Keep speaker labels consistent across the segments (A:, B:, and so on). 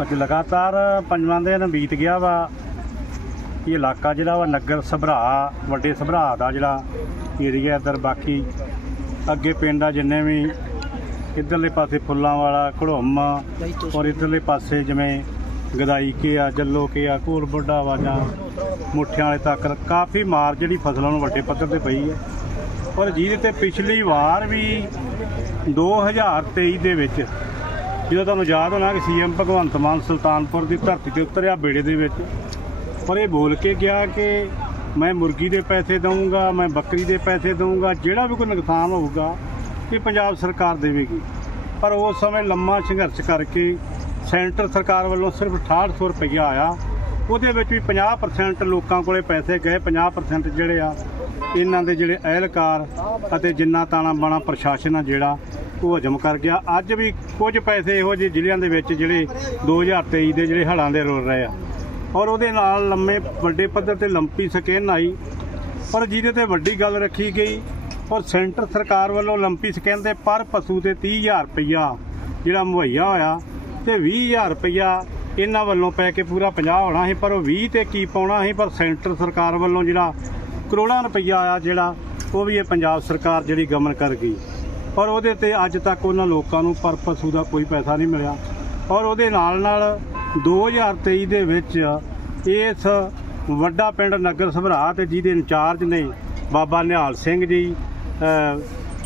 A: ਅੱਜ ਲਗਾਤਾਰ ਪੰਜਵਾਂ ਦਿਨ ਬੀਤ ਗਿਆ ਵਾ। ਇਹ ਇਲਾਕਾ ਜਿਹੜਾ ਵਾ, ਨਗਰ ਸਭਰਾ, ਵੱਡੇ ਸਭਰਾ ਦਾ ਜਿਹੜਾ ਏਰੀਆ ਇੱਧਰ ਬਾਕੀ ਅੱਗੇ ਪਿੰਡ ਆ ਜਿੰਨੇ ਵੀ, ਇੱਧਰਲੇ ਪਾਸੇ ਫੁੱਲਾਂ ਵਾਲਾ ਘੜੋਮ ਔਰ ਇੱਧਰਲੇ ਪਾਸੇ ਜਿਵੇਂ ਗਦਾਈ ਕੇ ਆ, ਜੱਲੋ ਕੇ ਆ ਕੋਲ ਬੁੱਢਾ ਵਾ ਜਾਂ ਮੁੱਠਿਆਂ ਵਾਲੇ ਤੱਕ, ਕਾਫੀ ਮਾਰ ਜਿਹੜੀ ਫਸਲਾਂ ਨੂੰ ਵੱਡੇ ਪੱਧਰ ਤੇ ਪਈ ਹੈ। ਔਰ ਜਿਹਦੇ ਤੇ ਪਿਛਲੀ ਵਾਰ ਵੀ 2023 ਦੇ ਵਿੱਚ ਜਦੋਂ ਤੁਹਾਨੂੰ ਯਾਦ ਹੋਣਾ ਕਿ ਸੀਐਮ ਭਗਵੰਤ ਮਾਨ ਸੁਲਤਾਨਪੁਰ ਦੀ ਧਰਤੀ ਤੇ ਉਤਰਿਆ ਬੇੜੇ ਦੇ ਵਿੱਚ, ਪਰ ਇਹ ਬੋਲ ਕੇ ਗਿਆ ਕਿ ਮੈਂ ਮੁਰਗੀ ਦੇ ਪੈਸੇ ਦਊਂਗਾ, ਮੈਂ ਬੱਕਰੀ ਦੇ ਪੈਸੇ ਦਊਂਗਾ, ਜਿਹੜਾ ਵੀ ਕੋਈ ਨੁਕਸਾਨ ਹੋਊਗਾ, ਇਹ ਪੰਜਾਬ ਸਰਕਾਰ ਦੇਵੇਗੀ। ਪਰ ਉਸ ਸਮੇਂ ਲੰਮਾ ਸੰਘਰਸ਼ ਕਰਕੇ ਸੈਂਟਰ ਸਰਕਾਰ ਵੱਲੋਂ ਸਿਰਫ 6800 ਰੁਪਈਆ ਆਇਆ। ਉਹਦੇ ਵਿੱਚ ਵੀ 50% ਲੋਕਾਂ ਕੋਲੇ ਪੈਸੇ ਗਏ 50% ਜਿਹੜੇ ਆ, ਇਹਨਾਂ ਦੇ ਜਿਹੜੇ ਅਹਿਲਕਾਰ ਅਤੇ ਜਿੰਨਾ ਤਾਣਾ ਬਾਣਾ ਪ੍ਰਸ਼ਾਸਨ ਆ ਜਿਹੜਾ ਉਹ ਹਜਮ ਕਰ ਗਿਆ। ਅੱਜ ਵੀ ਕੁਝ ਪੈਸੇ ਇਹੋ ਜਿਹੇ ਜ਼ਿਲ੍ਹਿਆਂ ਦੇ ਵਿੱਚ ਜਿਹੜੇ 2023 ਦੇ ਜਿਹੜੇ ਹੜ੍ਹਾਂ ਦੇ ਰੁਲ ਰਹੇ ਆ। ਔਰ ਉਹਦੇ ਨਾਲ ਲੰਮੇ ਵੱਡੇ ਪੱਧਰ ਤੇ ਲੰਪੀ ਸਕੇਨ ਆਈ। ਪਰ ਜਿਹਦੇ ਤੇ ਵੱਡੀ ਗੱਲ ਰੱਖੀ ਗਈ ਔਰ ਸੈਂਟਰ ਸਰਕਾਰ ਵੱਲੋਂ ਲੰਪੀ ਸਕੇਨ ਦੇ ਪਰ ਪਸ਼ੂ ਤੇ 30000 ਰੁਪਈਆ ਜਿਹੜਾ ਮੁਹੱਈਆ ਹੋਇਆ ਤੇ 20000 ਰੁਪਈਆ ਇਹਨਾਂ ਵੱਲੋਂ ਪੈ ਕੇ ਪੂਰਾ 50 ਹੋਣਾ ਸੀ, ਪਰ ਉਹ 20 ਤੇ ਕੀ ਪਾਉਣਾ ਸੀ, ਪਰ ਸੈਂਟਰ ਸਰਕਾਰ ਵੱਲੋਂ ਜਿਹੜਾ ਕਰੋੜਾਂ ਰੁਪਈਆ ਆਇਆ ਜਿਹੜਾ, ਉਹ ਵੀ ਇਹ ਪੰਜਾਬ ਸਰਕਾਰ ਜਿਹੜੀ ਗਮਨ ਕਰ ਗਈ। ਔਰ ਉਹਦੇ ਤੇ ਅੱਜ ਤੱਕ ਉਹਨਾਂ ਲੋਕਾਂ ਨੂੰ ਪਰ ਪਸ਼ੂ ਦਾ ਕੋਈ ਪੈਸਾ ਨਹੀਂ ਮਿਲਿਆ। ਔਰ ਉਹਦੇ ਨਾਲ ਨਾਲ 2023 ਦੇ ਵਿੱਚ ਇਸ ਵੱਡਾ ਪਿੰਡ ਨਗਰ ਸਭਰਾ ਤੇ ਜਿਹਦੇ ਇੰਚਾਰਜ ਨੇ ਬਾਬਾ ਨਿਹਾਲ ਸਿੰਘ ਜੀ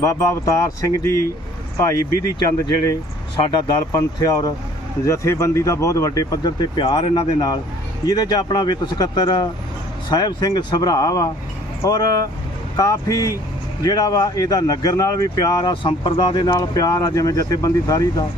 A: ਬਾਬਾ ਅਵਤਾਰ ਸਿੰਘ ਜੀ, ਭਾਈ ਬਿਧੀ ਚੰਦ ਜਿਹੜੇ ਸਾਡਾ ਦਲ ਪੰਥ ਆ ਔਰ ਜਥੇਬੰਦੀ ਦਾ ਬਹੁਤ ਵੱਡੇ ਪੱਧਰ ਤੇ ਪਿਆਰ ਇਹਨਾਂ ਦੇ ਨਾਲ, ਜਿਹਦੇ 'ਚ ਆਪਣਾ ਵਿੱਤ ਸਕੱਤਰ ਸਾਹਿਬ ਸਿੰਘ ਸਭਰਾ ਵਾ। ਔਰ ਕਾਫੀ ਜਿਹੜਾ ਵਾ ਇਹਦਾ ਨਗਰ ਨਾਲ ਵੀ ਪਿਆਰ ਆ, ਸੰਪਰਦਾ ਦੇ ਨਾਲ ਪਿਆਰ ਆ, ਜਿਵੇਂ ਜਥੇਬੰਦੀ ਸਾਰੀ ਦਾ।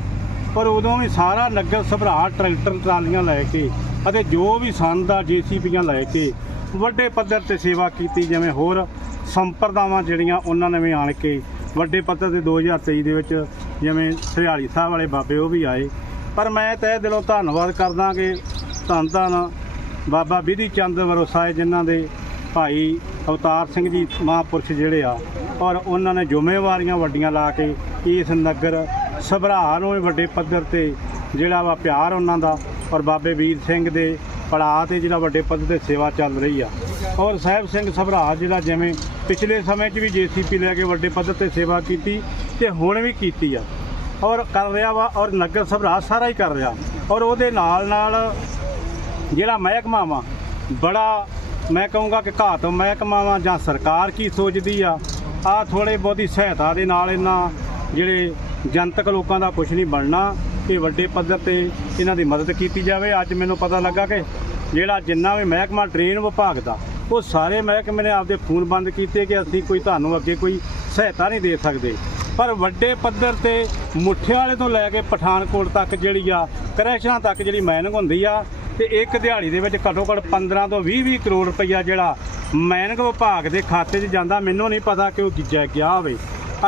A: ਪਰ ਉਦੋਂ ਵੀ ਸਾਰਾ ਨਗਰ ਸਭਰਾ ਟਰੈਕਟਰ ਟਰਾਲੀਆਂ ਲੈ ਕੇ ਅਤੇ ਜੋ ਵੀ ਸੰਦ ਆ ਜੀਸੀਪੀਆਂ ਲੈ ਕੇ ਵੱਡੇ ਪੱਧਰ ਤੇ ਸੇਵਾ ਕੀਤੀ, ਜਿਵੇਂ ਹੋਰ ਸੰਪਰਦਾਵਾਂ ਜਿਹੜੀਆਂ ਉਹਨਾਂ ਨੇ ਵੀ ਆਣ ਕੇ ਵੱਡੇ ਪੱਧਰ ਤੇ 2023 ਦੇ ਵਿੱਚ ਜਿਵੇਂ ਸਰਿਆਲੀ ਸਾਹਿਬ ਵਾਲੇ ਬਾਬੇ ਉਹ ਵੀ ਆਏ। ਪਰ ਮੈਂ ਤਹਿ ਦਿਲੋਂ ਧੰਨਵਾਦ ਕਰਦਾ ਕਿ ਧੰਨ ਧੰਨ ਬਾਬਾ ਵਿਧੀ ਚੰਦ ਵਰੋਸਾਏ ਜਿਨ੍ਹਾਂ ਦੇ ਭਾਈ ਅਵਤਾਰ ਸਿੰਘ ਜੀ ਮਹਾਂਪੁਰਸ਼ ਜਿਹੜੇ ਆ, ਔਰ ਉਹਨਾਂ ਨੇ ਜ਼ਿੰਮੇਵਾਰੀਆਂ ਵੱਡੀਆਂ ਲਾ ਕੇ ਇਸ ਨਗਰ ਸਭਰਾ ਨੂੰ ਵੀ ਵੱਡੇ ਪੱਧਰ ਤੇ ਜਿਹੜਾ ਵਾ ਪਿਆਰ ਉਹਨਾਂ ਦਾ, ਔਰ ਬਾਬੇ ਵੀਰ ਸਿੰਘ ਦੇ ਪੜਾਅ ਤੇ ਜਿਹੜਾ ਵੱਡੇ ਪੱਧਰ ਤੇ ਸੇਵਾ ਚੱਲ ਰਹੀ ਆ। ਔਰ ਸਾਹਿਬ ਸਿੰਘ ਸਭਰਾ ਜਿਹੜਾ ਜਿਵੇਂ ਪਿਛਲੇ ਸਮੇਂ 'ਚ ਵੀ ਜੀਸੀਪੀ ਲੈ ਕੇ ਵੱਡੇ ਪੱਧਰ ਤੇ ਸੇਵਾ ਕੀਤੀ ਤੇ ਹੁਣ ਵੀ ਕੀਤੀ ਆ। ਔਰ ਕਰ ਰਿਹਾ ਵਾ, ਔਰ ਨਗਰ ਸਭਰਾ ਸਾਰਾ ਹੀ ਕਰ ਰਿਹਾ। ਔਰ ਉਹਦੇ ਨਾਲ ਨਾਲ ਜਿਹੜਾ ਮਹਿਕਮਾ ਵਾ, ਬੜਾ ਮੈਂ ਕਹੂੰਗਾ ਕਿ ਘਾਤ ਮਹਿਕਮਾ ਵਾ ਜਾਂ ਸਰਕਾਰ ਕੀ ਸੋਚਦੀ ਆ? ਆ ਥੋੜੇ ਬਹੁਤੀ ਸਹਾਇਤਾ ਦੇ ਨਾਲ ਇਹਨਾਂ ਜਿਹੜੇ ਜਨਤਕ ਲੋਕਾਂ ਦਾ ਕੁਝ ਨਹੀਂ ਬਣਨਾ, ਇਹ ਵੱਡੇ ਪੱਧਰ ਤੇ ਇਹਨਾਂ ਦੀ ਮਦਦ ਕੀਤੀ ਜਾਵੇ। ਅੱਜ ਮੈਨੂੰ ਪਤਾ ਲੱਗਾ ਕਿ ਜਿਹੜਾ ਜਿੰਨਾ ਵੀ ਮਹਿਕਮਾ ਟ੍ਰੇਨ ਵਿਭਾਗ ਦਾ, ਉਹ ਸਾਰੇ ਮਹਿਕਮੇ ਨੇ ਆਪਦੇ ਫੋਨ ਬੰਦ ਕੀਤੇ ਕਿ ਅਸੀਂ ਕੋਈ ਤੁਹਾਨੂੰ ਅੱਗੇ ਕੋਈ ਸਹਾਇਤਾ ਨਹੀਂ ਦੇ ਸਕਦੇ। ਪਰ ਵੱਡੇ ਪੱਧਰ ਤੇ ਮੁੱਠਿਆਂ ਵਾਲੇ ਤੋਂ ਲੈ ਕੇ ਪਠਾਨਕੋਟ ਤੱਕ ਜਿਹੜੀ ਆ ਕਰੈਸ਼ਾਂ ਤੱਕ ਜਿਹੜੀ ਮਾਈਨਿੰਗ ਹੁੰਦੀ ਆ ਤੇ ਇੱਕ ਦਿਹਾੜੀ ਦੇ ਵਿੱਚ ਘੱਟੋ ਘੱਟ 15 ਤੋਂ 20 20 ਕਰੋੜ ਰੁਪਈਆ ਜਿਹੜਾ ਮਾਈਨਿੰਗ ਵਿਭਾਗ ਦੇ ਖਾਤੇ 'ਚ ਜਾਂਦਾ, ਮੈਨੂੰ ਨਹੀਂ ਪਤਾ ਕਿ ਉਹ ਗਿੱਜਿਆ ਗਿਆ ਹੋਵੇ।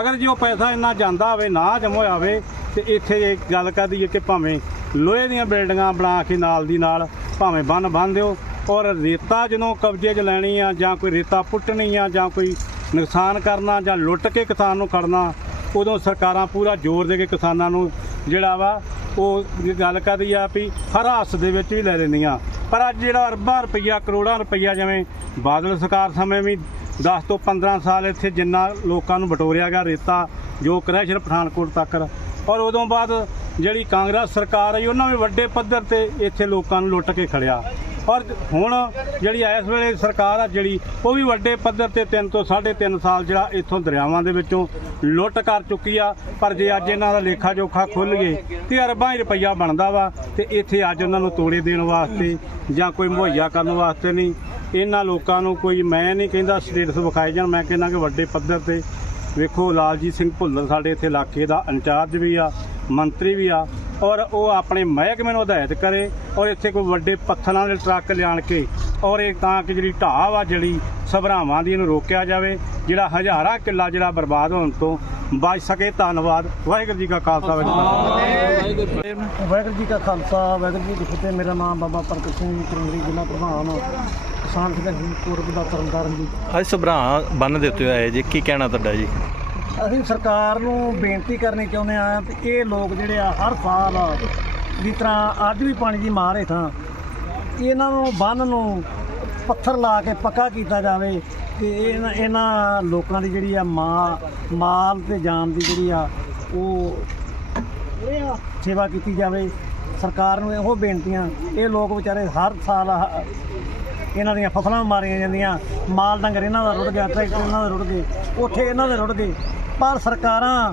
A: ਅਗਰ ਜੇ ਉਹ ਪੈਸਾ ਇੰਨਾ ਜਾਂਦਾ ਹੋਵੇ, ਨਾ ਜਮ ਹੋਇਆ ਹੋਵੇ, ਤੇ ਇੱਥੇ ਇਹ ਗੱਲ ਕਰਦੀ ਹੈ ਕਿ ਭਾਵੇਂ ਲੋਹੇ ਦੀਆਂ ਬਿਲਡਿੰਗਾਂ ਬਣਾ ਕੇ ਨਾਲ ਦੀ ਨਾਲ ਭਾਵੇਂ ਬੰਨ ਬੰਨ ਦਿਓ, ਔਰ ਰੇਤਾ ਜਦੋਂ ਕਬਜ਼ੇ 'ਚ ਲੈਣੀ ਆ, ਜਾਂ ਕੋਈ ਰੇਤਾ ਪੁੱਟਣੀ ਆ, ਜਾਂ ਕੋਈ ਨੁਕਸਾਨ ਕਰਨਾ, ਜਾਂ ਲੁੱਟ ਕੇ ਕਿਸਾਨ ਨੂੰ ਖੜਨਾ, ਉਦੋਂ ਸਰਕਾਰਾਂ ਪੂਰਾ ਜ਼ੋਰ ਦੇ ਕੇ ਕਿਸਾਨਾਂ ਨੂੰ ਜਿਹੜਾ ਵਾ ਉਹ ਇਹ ਗੱਲ ਕਰਦੀ ਆ ਵੀ ਹਰਾਸ ਦੇ ਵਿੱਚ ਵੀ ਲੈ ਲੈਂਦੀਆਂ। ਪਰ ਅੱਜ ਜਿਹੜਾ ਅਰਬਾਂ ਰੁਪਈਆ, ਕਰੋੜਾਂ ਰੁਪਈਆ ਜਿਵੇਂ ਬਾਦਲ ਸਰਕਾਰ ਸਮੇਂ ਵੀ 10 ਤੋਂ 15 ਸਾਲ ਇੱਥੇ ਜਿੰਨਾ ਲੋਕਾਂ ਨੂੰ ਬਟੋਰਿਆ ਗਿਆ, ਰੇਤਾ, ਜੋ ਕ੍ਰੈਸ਼ਰ ਪਠਾਨਕੋਟ ਤੱਕ। ਔਰ ਉਦੋਂ ਬਾਅਦ ਜਿਹੜੀ ਕਾਂਗਰਸ ਸਰਕਾਰ ਆਈ, ਉਹਨਾਂ ਵੀ ਵੱਡੇ ਪੱਧਰ ਤੇ ਇੱਥੇ ਲੋਕਾਂ ਨੂੰ ਲੁੱਟ ਕੇ ਖੜਿਆ। ਔਰ ਹੁਣ ਜਿਹੜੀ ਇਸ ਵੇਲੇ ਸਰਕਾਰ ਆ ਜਿਹੜੀ, ਉਹ ਵੀ ਵੱਡੇ ਪੱਧਰ ਤੇ 3 ਤੋਂ 3.5 ਸਾਲ ਜਿਹੜਾ ਇੱਥੋਂ ਦਰਿਆਵਾਂ ਦੇ ਵਿੱਚੋਂ ਲੁੱਟ ਕਰ ਚੁੱਕੀ ਆ। ਪਰ ਜੇ ਅੱਜ ਇਹਨਾਂ ਦਾ ਲੇਖਾ ਜੋਖਾ ਖੁੱਲ ਗਏ ਤੇ ਅਰਬਾਂ ਹੀ ਰੁਪਈਆ ਬਣਦਾ ਵਾ ਤੇ ਇੱਥੇ ਅੱਜ ਉਹਨਾਂ ਨੂੰ ਤੋੜੇ ਦੇਣ ਵਾਸਤੇ ਜਾਂ ਕੋਈ ਮੁਹੱਈਆ ਕਰਨ ਵਾਸਤੇ ਨਹੀਂ। ਇਹਨਾਂ ਲੋਕਾਂ ਨੂੰ ਕੋਈ ਮੈਂ ਨਹੀਂ ਕਹਿੰਦਾ ਸਟੇਟਸ ਵਿਖਾਏ ਜਾਣ, ਮੈਂ ਕਹਿੰਦਾ ਕਿ ਵੱਡੇ ਪੱਧਰ ਤੇ ਵੇਖੋ ਲਾਲਜੀਤ ਸਿੰਘ ਭੁੱਲਰ ਸਾਡੇ ਇੱਥੇ ਇਲਾਕੇ ਦਾ ਇੰਚਾਰਜ ਵੀ ਆ, ਮੰਤਰੀ ਵੀ ਆ। ਔਰ ਉਹ ਆਪਣੇ ਮਹਿਕਮੇ ਨੂੰ ਹਦਾਇਤ ਕਰੇ ਔਰ ਇੱਥੇ ਕੋਈ ਵੱਡੇ ਪੱਥਰਾਂ ਦੇ ਟਰੱਕ ਲਿਆਣ ਕੇ ਔਰ ਇਹ ਤਾਂ ਕਿ ਜਿਹੜੀ ਢਾਹ ਵਾ ਜਿਹੜੀ ਸਭਰਾਵਾਂ ਦੀ ਇਹਨੂੰ ਰੋਕਿਆ ਜਾਵੇ ਜਿਹੜਾ ਹਜ਼ਾਰਾਂ ਕਿੱਲਾ ਜਿਹੜਾ ਬਰਬਾਦ ਹੋਣ ਤੋਂ ਬਚ ਸਕੇ। ਧੰਨਵਾਦ। ਵਾਹਿਗੁਰੂ ਜੀ ਕਾ ਖਾਲਸਾ ਵਾਹਿਗੁਰੂ ਜੀ ਕੀ
B: ਖਾਲਸਾ ਵਾਹਿਗੁਰੂ ਜੀ ਕੀ ਫਤਿਹ। ਮੇਰਾ ਨਾਮ ਬਾਬਾ ਪ੍ਰਗਟ ਸਿੰਘ ਜੀ ਕਰੰਗਰੀ ਜ਼ਿਲ੍ਹਾ ਪ੍ਰਧਾਨ ਕਿਸਾਨ ਸੰਘਰਸ਼ ਪੂਰਬ ਦਾ ਤਰਨਤਾਰਨ ਜੀ।
C: ਅੱਜ ਸਭਰਾ ਬੰਨ ਦੇ ਉੱਤੇ ਆਏ ਜੀ। ਕੀ ਕਹਿਣਾ ਤੁਹਾਡਾ ਜੀ?
B: ਅਸੀਂ ਸਰਕਾਰ ਨੂੰ ਬੇਨਤੀ ਕਰਨੀ ਚਾਹੁੰਦੇ ਆ ਕਿ ਇਹ ਲੋਕ ਜਿਹੜੇ ਆ, ਹਰ ਸਾਲ ਜਿਸ ਤਰ੍ਹਾਂ ਅੱਜ ਵੀ ਪਾਣੀ ਦੀ ਮਾਰ ਹੇਠਾਂ ਇਹਨਾਂ ਨੂੰ ਬੰਨ ਨੂੰ ਪੱਥਰ ਲਾ ਕੇ ਪੱਕਾ ਕੀਤਾ ਜਾਵੇ ਕਿ ਇਹਨਾਂ ਇਹਨਾਂ ਲੋਕਾਂ ਦੀ ਜਿਹੜੀ ਆ ਮਾਂ, ਮਾਲ ਤੇ ਜਾਨ ਦੀ ਜਿਹੜੀ ਆ, ਉਹ ਸੇਵਾ ਕੀਤੀ ਜਾਵੇ। ਸਰਕਾਰ ਨੂੰ ਇਹੋ ਬੇਨਤੀਆਂ, ਇਹ ਲੋਕ ਵਿਚਾਰੇ ਹਰ ਸਾਲ ਇਹਨਾਂ ਦੀਆਂ ਫਸਲਾਂ ਮਾਰੀਆਂ ਜਾਂਦੀਆਂ, ਮਾਲ ਡੰਗਰ ਇਹਨਾਂ ਦਾ ਰੁੜ ਗਿਆ, ਟਰੈਕਟਰ ਇਹਨਾਂ ਦੇ ਰੁੜ ਗਏ ਉੱਥੇ ਇਹਨਾਂ ਦੇ ਰੁੜ ਗਏ। ਪਰ ਸਰਕਾਰਾਂ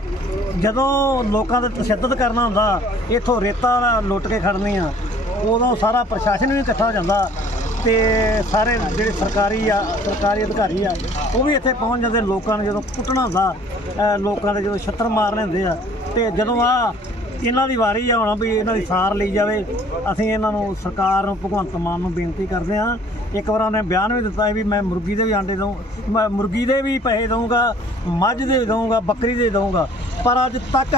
B: ਜਦੋਂ ਲੋਕਾਂ ਦਾ ਤਸ਼ੱਦਦ ਕਰਨਾ ਹੁੰਦਾ, ਇੱਥੋਂ ਰੇਤਾ ਲੁੱਟ ਕੇ ਖੜਨੀਆਂ ਉਦੋਂ ਸਾਰਾ ਪ੍ਰਸ਼ਾਸਨ ਵੀ ਇਕੱਠਾ ਹੋ ਜਾਂਦਾ ਤੇ ਸਾਰੇ ਜਿਹੜੇ ਸਰਕਾਰੀ ਆ, ਸਰਕਾਰੀ ਅਧਿਕਾਰੀ ਆ, ਉਹ ਵੀ ਇੱਥੇ ਪਹੁੰਚ ਜਾਂਦੇ। ਲੋਕਾਂ ਨੂੰ ਜਦੋਂ ਕੁੱਟਣਾ ਹੁੰਦਾ ਲੋਕਾਂ ਦੇ ਜਦੋਂ ਛੱਤਰ ਮਾਰਨੇ ਹੁੰਦੇ ਆ, ਤੇ ਜਦੋਂ ਆ ਇਹਨਾਂ ਦੀ ਵਾਰੀ ਆ ਹੁਣ ਵੀ ਇਹਨਾਂ ਦੀ ਸਾਰ ਲਈ ਜਾਵੇ। ਅਸੀਂ ਇਹਨਾਂ ਨੂੰ ਸਰਕਾਰ ਨੂੰ, ਭਗਵੰਤ ਮਾਨ ਨੂੰ ਬੇਨਤੀ ਕਰਦੇ ਹਾਂ। ਇੱਕ ਵਾਰ ਉਹਨੇ ਬਿਆਨ ਵੀ ਦਿੱਤਾ ਹੈ ਵੀ ਮੈਂ ਮੁਰਗੀ ਦੇ ਵੀ ਆਂਡੇ ਦਊਂ, ਮੈਂ ਮੁਰਗੀ ਦੇ ਵੀ ਪੈਸੇ ਦਊਂਗਾ, ਮੱਝ ਦੇ ਵੀ ਦਊਂਗਾ, ਬੱਕਰੀ ਦੇ ਦਊਂਗਾ। ਪਰ ਅੱਜ ਤੱਕ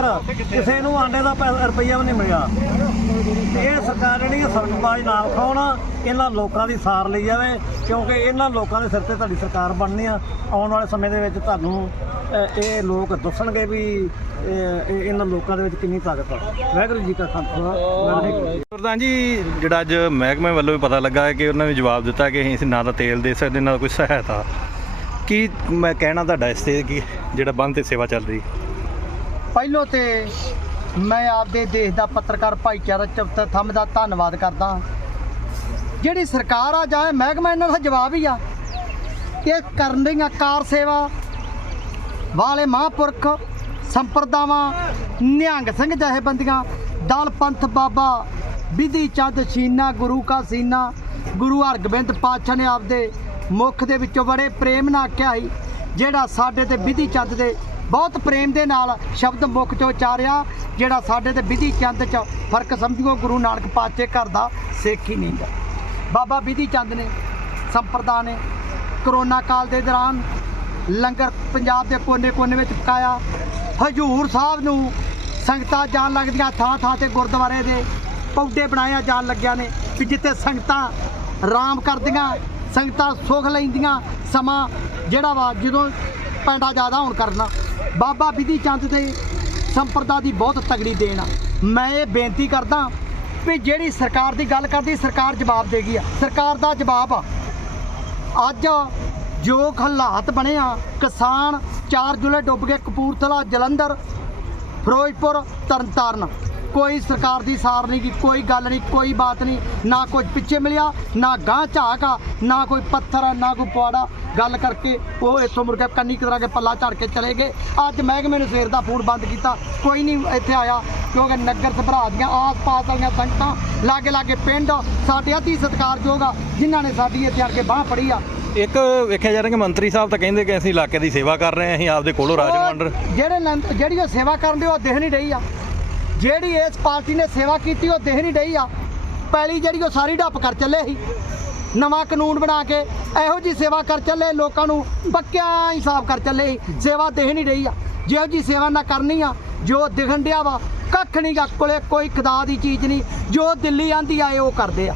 B: ਕਿਸੇ ਨੂੰ ਆਂਡੇ ਦਾ ਪੈਸਾ ਰੁਪਈਆ ਵੀ ਨਹੀਂ ਮਿਲਿਆ। ਤੇ ਇਹ ਸਰਕਾਰ ਜਿਹੜੀ ਹੈ ਸਬਕਬਾਜ਼ ਨਾ ਵਿਖਾਉਣ ਇਹਨਾਂ ਲੋਕਾਂ ਦੀ ਸਾਰ ਲਈ ਜਾਵੇ ਕਿਉਂਕਿ ਇਹਨਾਂ ਲੋਕਾਂ ਦੇ ਸਿਰ ਤੇ ਤੁਹਾਡੀ ਸਰਕਾਰ ਬਣਨੀ ਆ। ਆਉਣ ਵਾਲੇ ਸਮੇਂ ਦੇ ਵਿੱਚ ਤੁਹਾਨੂੰ ਅ, ਇਹ ਲੋਕ ਦੱਸਣਗੇ ਵੀ ਇਹ- ਇਹ- ਇਹਨਾਂ ਲੋਕਾਂ ਦੇ ਵਿੱਚ ਕਿੰਨੀ ਤਾਕਤ ਆ। ਵਾਹਿਗੁਰੂ ਜੀ ਕਾ ਖਾਲਸਾ ਵਾਹਿਗੁਰੂ ਜੀ ਕੀ ਫਤਿਹ।
C: ਪ੍ਰਧਾਨ ਜੀ ਜਿਹੜਾ ਅੱਜ ਮਹਿਕਮੇ ਵੱਲੋਂ ਵੀ ਪਤਾ ਲੱਗਾ ਹੈ ਕਿ ਉਹਨਾਂ ਨੇ ਜਵਾਬ ਦਿੱਤਾ ਕਿ ਅਸੀਂ ਨਾ ਤਾਂ ਤੇਲ ਦੇ ਸਕਦੇ ਨਾ ਕੋਈ ਸਹਾਇਤਾ। ਕੀ ਮੈਂ ਕਹਿਣਾ ਤੁਹਾਡਾ ਇਸ ਤੇ ਕਿ ਜਿਹੜਾ ਬੰਦ ਤੇ ਸੇਵਾ ਚੱਲ ਰਹੀ?
D: ਪਹਿਲੋਂ ਤੇ ਮੈਂ ਆਪਦੇ ਦੇਸ਼ ਦਾ ਪੱਤਰਕਾਰ ਭਾਈਚਾਰਾ ਚੌਥਾ ਥੰਮ ਦਾ ਧੰਨਵਾਦ ਕਰਦਾ। ਜਿਹੜੀ ਸਰਕਾਰ ਆ ਜਾਏ ਮਹਿਕਮਾ, ਇਹਨਾਂ ਦਾ ਜਵਾਬ ਹੀ ਆ। ਇਹ ਕਰਨ ਦੀਆਂ ਕਾਰ ਸੇਵਾ, ਵਾਲੇ ਮਹਾਂਪੁਰਖ, ਸੰਪਰਦਾਵਾਂ, ਨਿਹੰਗ ਸਿੰਘ ਜਥੇਬੰਦੀਆਂ, ਦਲ ਪੰਥ ਬਾਬਾ, ਵਿਧੀ ਚੰਦ ਸੀਨਾ, ਗੁਰੂ ਕਾ ਸੀਨਾ, ਗੁਰੂ ਹਰਗੋਬਿੰਦ ਪਾਤਸ਼ਾਹ ਨੇ ਆਪਦੇ ਮੁਖ ਦੇ ਵਿੱਚੋਂ ਬੜੇ ਪ੍ਰੇਮ ਨਾਲ ਕਿਹਾ ਸੀ, ਜਿਹੜਾ ਸਾਡੇ ਤੇ ਵਿਧੀ ਚੰਦ ਦੇ ਬਹੁਤ ਪ੍ਰੇਮ ਦੇ ਨਾਲ ਸ਼ਬਦ ਮੁਖ ਚੋਂ ਉਚਾਰਿਆ, ਜਿਹੜਾ ਸਾਡੇ ਤੇ ਵਿਧੀ ਚੰਦ ਚ ਫ਼ਰਕ ਸਮਝੋ ਗੁਰੂ ਨਾਨਕ ਪਾਤਸ਼ਾਹ ਘਰ ਦਾ ਸੇਖ ਹੀ ਨਹੀਂ ਗਾ। ਬਾਬਾ ਵਿਧੀ ਚੰਦ ਨੇ ਸੰਪਰਦਾ ਨੇ ਕਰੋਨਾ ਕਾਲ ਦੇ ਦੌਰਾਨ ਲੰਗਰ ਪੰਜਾਬ ਦੇ ਕੋਨੇ-ਕੋਨੇ ਵਿੱਚ ਪਕਾਇਆ। ਹਜੂਰ ਸਾਹਿਬ ਨੂੰ ਸੰਗਤਾਂ ਜਾਣ ਲੱਗਦੀਆਂ ਥਾਂ ਥਾਂ ਤੇ ਗੁਰਦੁਆਰੇ ਦੇ ਪੌਡੇ ਬਣਾਇਆ ਜਾਣ ਲੱਗਿਆ ਨੇ ਕਿ ਜਿੱਥੇ ਸੰਗਤਾਂ ਆਰਾਮ ਕਰਦੀਆਂ, ਸੰਗਤਾਂ ਸੁਖ ਲੈਂਦੀਆਂ ਸਮਾਂ ਜਿਹੜਾ ਵਾ ਜਦੋਂ ਪੈਂਡਾ ਜ਼ਿਆਦਾ ਹੋਣ ਕਰਨਾ। ਬਾਬਾ ਵਿਧੀ ਚੰਦ ਦੇ ਸੰਪਰਦਾ ਦੀ ਬਹੁਤ ਤਗੜੀ ਦੇਣ ਆ। ਮੈਂ ਇਹ ਬੇਨਤੀ ਕਰਦਾ ਵੀ ਜਿਹੜੀ ਸਰਕਾਰ ਦੀ ਗੱਲ ਕਰਦੀ, ਸਰਕਾਰ ਜਵਾਬ ਦੇਗੀ ਆ। ਸਰਕਾਰ ਦਾ ਜਵਾਬ ਆ। ਅੱਜ ਜੋ ਹਾਲਾਤ ਬਣੇ ਆ, ਕਿਸਾਨ 4 ਜੁਲੇ ਡੁੱਬ ਗਏ, ਕਪੂਰਥਲਾ, ਜਲੰਧਰ, ਫਿਰੋਜ਼ਪੁਰ, ਤਰਨਤਾਰਨ। ਕੋਈ ਸਰਕਾਰ ਦੀ ਸਾਰ ਨਹੀਂ ਕੀ ਕੋਈ ਗੱਲ ਨਹੀਂ ਕੋਈ ਬਾਤ ਨਹੀਂ ਨਾ ਕੁਝ ਪਿੱਛੇ ਮਿਲਿਆ ਨਾ ਗਾਂ ਝਾਕ ਆ ਨਾ ਕੋਈ ਪੱਥਰ ਆ ਨਾ ਕੋਈ ਪਵਾੜਾ ਗੱਲ ਕਰਕੇ ਉਹ ਇੱਥੋਂ ਕੇ ਕੰਨੀ ਕਤਰਾ ਕੇ ਪੱਲਾ ਝੜ ਕੇ ਚਲੇ ਗਏ। ਅੱਜ ਮਹਿਕਮੇ ਨੇ ਸਵੇਰ ਦਾ ਫੋਨ ਬੰਦ ਕੀਤਾ ਕੋਈ ਨਹੀਂ ਇੱਥੇ ਆਇਆ ਕਿਉਂਕਿ ਨਗਰ ਸਭਰਾ ਦੀਆਂ ਆਸ-ਪਾਸ ਵਾਲੀਆਂ ਸੰਗਤਾਂ ਲਾਗੇ ਲਾਗੇ ਪਿੰਡ ਸਾਡੇ ਅਤੀ ਸਤਿਕਾਰਯੋਗ ਆ ਜਿਨ੍ਹਾਂ ਨੇ ਸਾਡੀ ਇੱਥੇ ਆ ਕੇ ਬਾਹ ਫੜੀ ਆ।
C: ਇੱਕ ਵੇਖਿਆ ਜਾ ਰਿਹਾ ਕਿ ਮੰਤਰੀ ਸਾਹਿਬ ਤਾਂ ਕਹਿੰਦੇ ਕਿ ਅਸੀਂ ਇਲਾਕੇ ਦੀ ਸੇਵਾ ਕਰ ਰਹੇ ਹਾਂ ਅਸੀਂ ਆਪਦੇ ਕੋਲੋਂ ਰਹੇ
D: ਉਹ ਜਿਹੜੇ ਜਿਹੜੀ ਉਹ ਸੇਵਾ ਕਰਨ ਦੇ ਉਹ ਦੇਖ ਨਹੀਂ ਰਹੀ ਆ। ਜਿਹੜੀ ਇਸ ਪਾਰਟੀ ਨੇ ਸੇਵਾ ਕੀਤੀ, ਉਹ ਦੇਹ ਨਹੀਂ ਰਹੀ ਆ। ਪੈਲੀ ਜਿਹੜੀ, ਉਹ ਸਾਰੀ ਢੱਪ ਕਰ ਚੱਲੇ ਸੀ। ਨਵਾਂ ਕਾਨੂੰਨ ਬਣਾ ਕੇ ਇਹੋ ਜੀ ਸੇਵਾ ਕਰ ਚੱਲੇ, ਲੋਕਾਂ ਨੂੰ ਪੱਕਿਆ ਹਿਸਾਬ ਕਰ ਚੱਲੇ ਸੀ। ਸੇਵਾ ਦੇਖ ਨਹੀਂ ਰਹੀ ਆ। ਜਿਹੋ ਜੀ ਸੇਵਾ ਨਾ ਕਰਨੀ ਆ, ਜੋ ਦਿਖਣ ਡਿਆ ਵਾ, ਕੱਖ ਨਹੀਂ ਗਾ ਕੋਲੇ, ਕੋਈ ਖੁਦਾ ਦੀ ਚੀਜ਼ ਨਹੀਂ ਜੋ ਦਿੱਲੀ ਆਂਦੀ ਆਏ ਉਹ ਕਰਦੇ ਆ।